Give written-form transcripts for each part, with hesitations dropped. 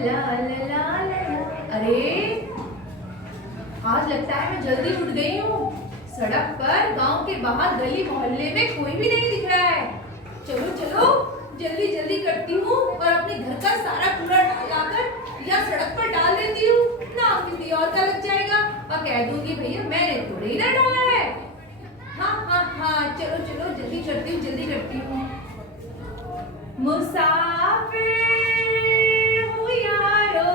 ला ला ला ला। अरे आज लगता है मैं जल्दी उठ गई हूँ। सड़क पर, गांव के बाहर, गली मोहल्ले में कोई भी नहीं दिख रहा है। चलो चलो जल्दी जल्दी करती हूँ और अपने घर का सारा कूड़ा लाकर या सड़क पर डाल देती हूँ। नाम किसी और का लग जाएगा और कह दूंगी भैया मैंने थोड़े ही ना डाला है। हाँ हाँ हाँ, चलो चलो जल्दी करती हूँ, जल्दी करती हूँ। मुसाफिर हूँ यारो,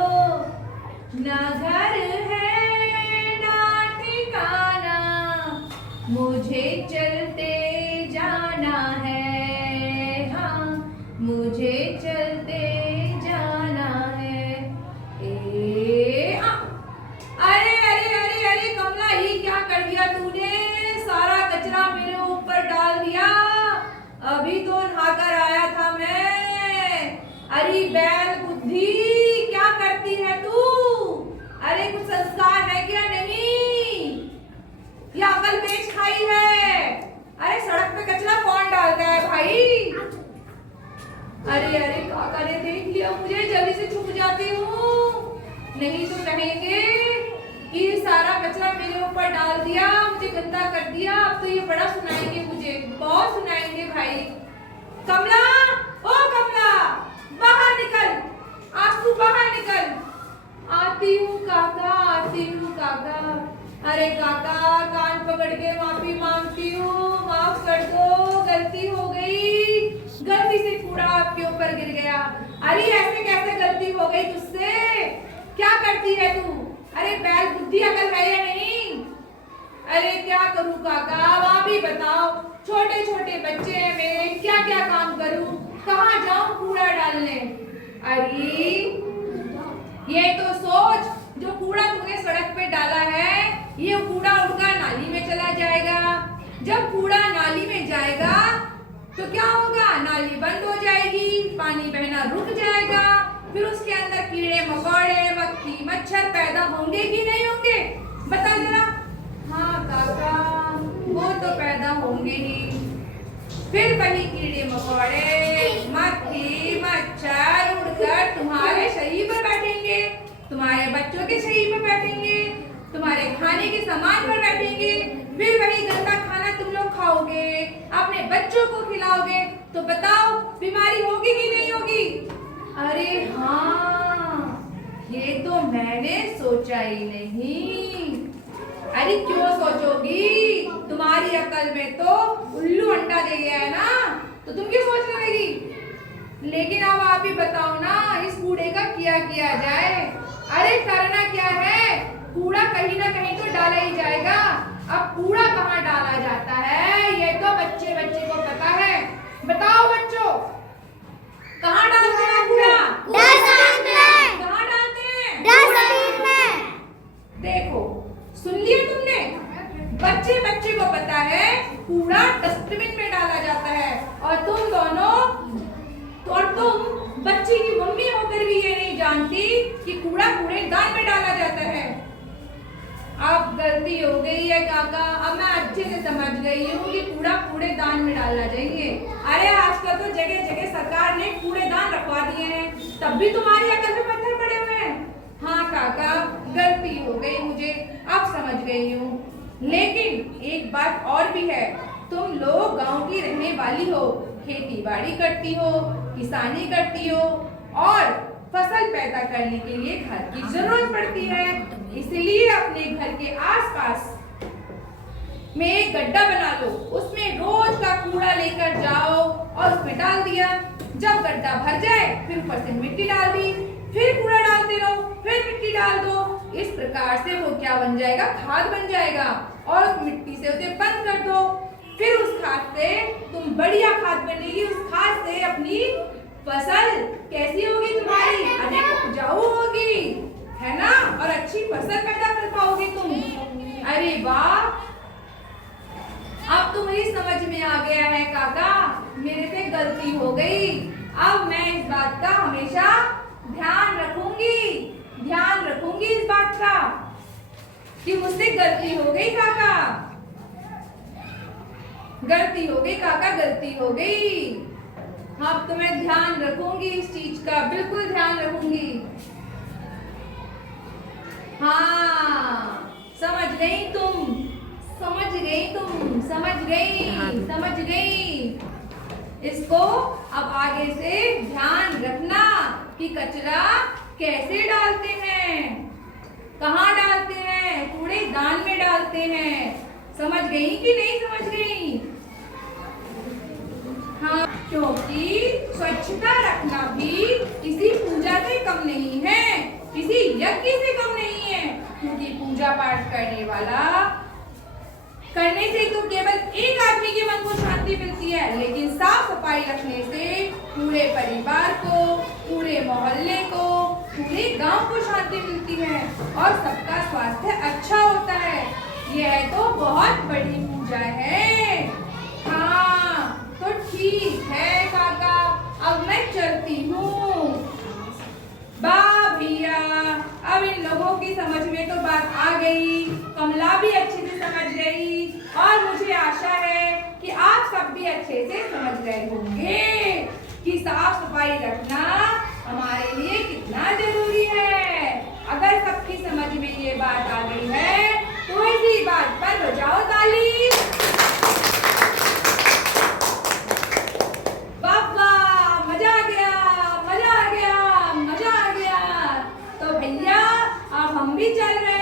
ना घर है ना ठिकाना, मुझे चलते जाना है। हाँ मुझे चलते जाना है। अरे अरे अरे अरे कमला, ये क्या कर दिया तूने? सारा कचरा मेरे ऊपर डाल दिया। अभी तो नहाकर आया था मैं। अरे बैल बुद्धि, क्या करती है तू? अरे कुछ संस्कार है क्या? नहीं, या अकल बेच खाई है? अरे सड़क पे कचरा कौन डालता है भाई? अरे अरे काका ने देख लिया मुझे, जल्दी से छुप जाती हूँ, नहीं तो कहेंगे कि सारा कचरा मेरे ऊपर डाल दिया, मुझे गंदा कर दिया। अब तो ये बड़ा सुनाएंगे, मुझे बहुत सुनाएंगे भाई। कमला, ओ कमला, बाहर निकल, आज तू बाहर निकल। आती हूँ काका, आती हूँ काका। अरे काका, कान पकड़ के माफी मांगती हूँ, माफ कर दो, गलती हो गई, गलती से कूड़ा आपके ऊपर गिर गया। अरे ऐसे कैसे गलती हो गई तुझसे? क्या करती है तू? अरे बैल बुद्धि, अकल है या नहीं? अरे क्या करूं काका, आप ही बताओ, छोटे छोटे बच्चे हैं मेरे, क्या क्या काम करूं, कहाँ जाऊं कूड़ा डालने? अरे ये तो सोच, जो कूड़ा तूने सड़क पे डाला है, ये कूड़ा उड़कर नाली में चला जाएगा। जब कूड़ा नाली में जाएगा तो क्या होगा? नाली बंद हो जाएगी, पानी बहना रुक जाएगा, फिर उसके अंदर कीड़े मकोड़े, मक्खी मच्छर पैदा होंगे कि नहीं होंगे? बता जरा। हाँ काका, वो तो पैदा होंगे ही। फिर वही कीड़े मकोड़े, मक्खी मच्छर उड़कर तुम्हारे शरीर पर बैठेंगे, तुम्हारे बच्चों के शरीर पर बैठेंगे, तुम्हारे खाने के सामान पर बैठेंगे, फिर वही गंदा खाना तुम लोग खाओगे, अपने बच्चों को खिलाओगे, तो बताओ बीमारी होगी कि नहीं होगी? अरे हाँ, ये तो मैंने सोचा ही नहीं। अरे क्यों सोचोगी? तुम्हारी अकल में तो उल्लू अंडा दे गया है ना, तो तुम क्यों सोचने लगी? लेकिन अब आप ही बताओ ना, इस कूड़े का क्या किया जाए? अरे करना क्या है, कूड़ा कहीं ना कहीं तो डाला ही जाएगा। अब कूड़ा कहाँ डाला जाता है, ये तो बच्चे बच्चे को पता है। बताओ बच्चों, कहाँ डालते हैं कूड़ा? डस्टबिन में। कहाँ डालते हैं? डस्टबिन में। देखो, सुन लिया तुमने? बच्चे बच्चे को पता है कूड़ा डस्टबिन में डाला जाता है, और तुम दोनों, और तुम बच्चे की मम्मी होकर भी ये नहीं जानती कि कूड़ा कूड़ेदान में डाला जाता है। अब गलती हो गई है काका, अब मैं अच्छे से समझ गई हूँ कि कूड़ा कूड़ेदान में डालना चाहिए। अरे आजकल तो जगह जगह सरकार ने कूड़ेदान रखवा दिए हैं, तब भी तुम्हारी अकल में पत्थर पड़े हुए हैं। हाँ काका, गलती हो गई मुझे, अब समझ गई हूँ। लेकिन एक बात और भी है, तुम लोग गांव की रहने वाली हो, खेती बाड़ी करती हो, किसानी करती हो, और फसल पैदा करने के लिए घर की जरूरत पड़ती है। इसलिए अपने घर के आसपास में एक गड्ढा बना लो, उसमें रोज का कूड़ा लेकर जाओ और उसमें डाल दिया। जब गड्ढा भर जाए, फिर ऊपर से मिट्टी डाल दी, फिर कूड़ा डालते रहो, फिर मिट्टी डाल दो। इस प्रकार से वो क्या बन जाएगा? खाद बन जाएगा, और उस मिट्टी से उसे बंद कर दो। फिर उस खाद से तुम बढ़िया खाद बनेगी, उस खाद से अपनी फसल कैसी होगी? तुम्हारी अधिक उपजाऊ होगी, है ना, और अच्छी फसल पैदा कर पाओगे तुम। अरे वाह, अब तुम्हें समझ में आ गया है काका, मेरे से गलती हो गई। अब मैं इस बात का हमेशा ध्यान रखूंगी इस बात का कि मुझसे गलती हो गई काका, गलती हो गई काका, गलती हो गई। अब तो मैं ध्यान रखूंगी इस चीज का, बिल्कुल ध्यान रखूंगी। हाँ, समझ गई तुम, समझ गई तुम, समझ गई, समझ गई। इसको अब आगे से ध्यान रखना कि कचरा कैसे डालते हैं, कहाँ डालते हैं, कूड़ेदान में डालते हैं। समझ गई कि नहीं समझ गई? हाँ, क्योंकि स्वच्छता रखना भी किसी पूजा से कम नहीं है, किसी यज्ञ से कम नहीं है, क्योंकि पूजा पाठ करने से तो केवल एक आदमी के मन को शांति मिलती है, लेकिन साफ सफाई रखने से पूरे परिवार को, पूरे मोहल्ले को, पूरे गांव को शांति मिलती है और सबका स्वास्थ्य अच्छा होता है। यह तो बहुत बड़ी पूजा है। हाँ, तो ठीक है काका, अब मैं चलती हूँ। वाह भैया, अब इन लोगों की समझ में तो बात आ गई, कमला भी अच्छे से समझ गई और मुझे आशा है कि आप सब भी अच्छे से समझ गए होंगे कि साफ सफाई रखना हमारे लिए कितना जरूरी है। अगर सबकी समझ में ये बात आ गई है तो इसी बात पर बजाओ ताली। चल रहे